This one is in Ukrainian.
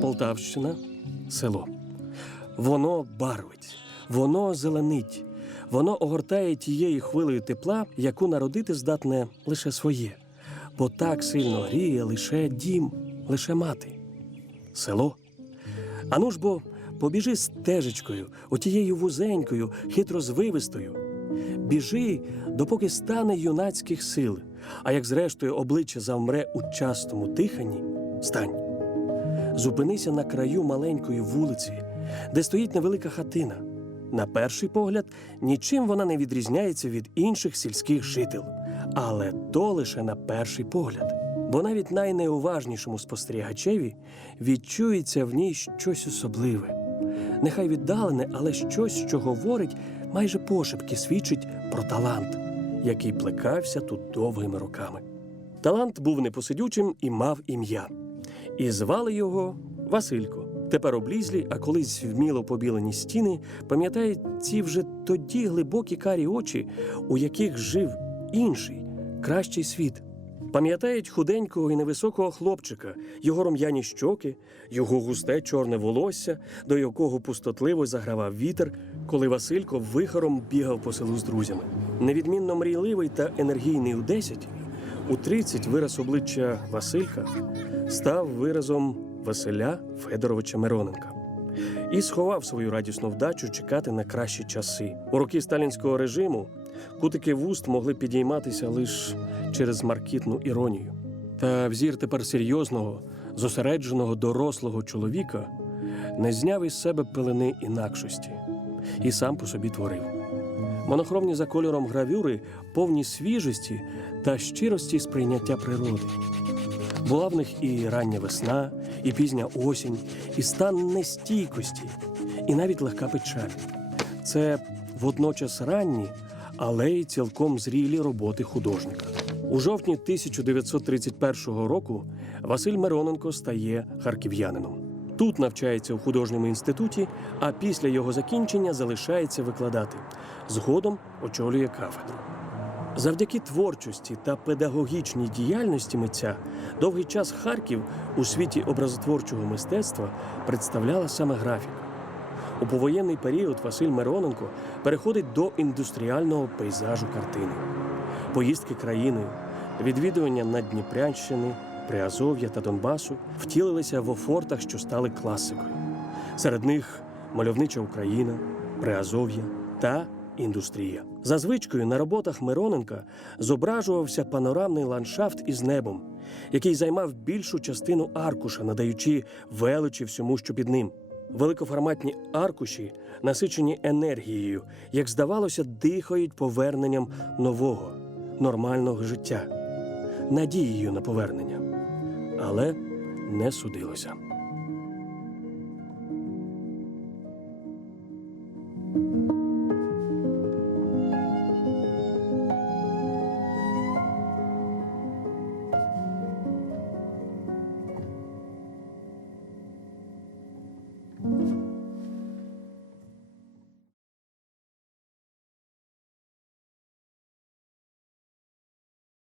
Полтавщина село. Воно барвить, воно зеленить, воно огортає тією хвилею тепла, яку народити здатне лише своє, бо так сильно гріє лише дім, лише мати. Село. Ану ж бо побіжи стежечкою, отією вузенькою, хитрозвивистою, Біжи, допоки стане юнацьких сил, а як зрештою обличчя завмре у частому диханні, стань. Зупинися на краю маленької вулиці, де стоїть невелика хатина. На перший погляд, нічим вона не відрізняється від інших сільських жител, але то лише на перший погляд. Бо навіть найнеуважнішому спостерігачеві відчується в ній щось особливе. Нехай віддалене, але щось, що говорить, майже пошепки свідчить про талант, який плекався тут довгими роками. Талант був непосидючим і мав ім'я. І звали його Василько. Тепер облізлі, а колись вміло побілені стіни, пам'ятають ці вже тоді глибокі карі очі, у яких жив інший, кращий світ. Пам'ятають худенького і невисокого хлопчика, його рум'яні щоки, його густе чорне волосся, до якого пустотливо загравав вітер, коли Василько вихором бігав по селу з друзями. Невідмінно мрійливий та енергійний у 10, у 30 вираз обличчя Василька став виразом Василя Федоровича Мироненка і сховав свою радісну вдачу чекати на кращі часи. У роки сталінського режиму кутики вуст могли підійматися лише через маркітну іронію. Та взір тепер серйозного, зосередженого дорослого чоловіка не зняв із себе пелени інакшості і сам по собі творив. Монохромні за кольором гравюри повні свіжості та щирості сприйняття природи. Була в них і рання весна, і пізня осінь, і стан нестійкості, і навіть легка печаль. Це водночас ранні, але й цілком зрілі роботи художника. У жовтні 1931 року Василь Мироненко стає харків'янином. Тут навчається у художньому інституті, а після його закінчення залишається викладати. Згодом очолює кафедру. Завдяки творчості та педагогічній діяльності митця довгий час Харків у світі образотворчого мистецтва представляла саме графіка. У повоєнний період Василь Мироненко переходить до індустріального пейзажу картини. Поїздки країною, відвідування Наддніпрянщини, Приазов'я та Донбасу втілилися в офортах, що стали класикою. Серед них мальовнича Україна, Приазов'я та індустрія. За звичкою на роботах Мироненка зображувався панорамний ландшафт із небом, який займав більшу частину аркуша, надаючи величі всьому, що під ним. Великоформатні аркуші, насичені енергією, як здавалося, дихають поверненням нового, нормального життя, надією на повернення. Але не судилося.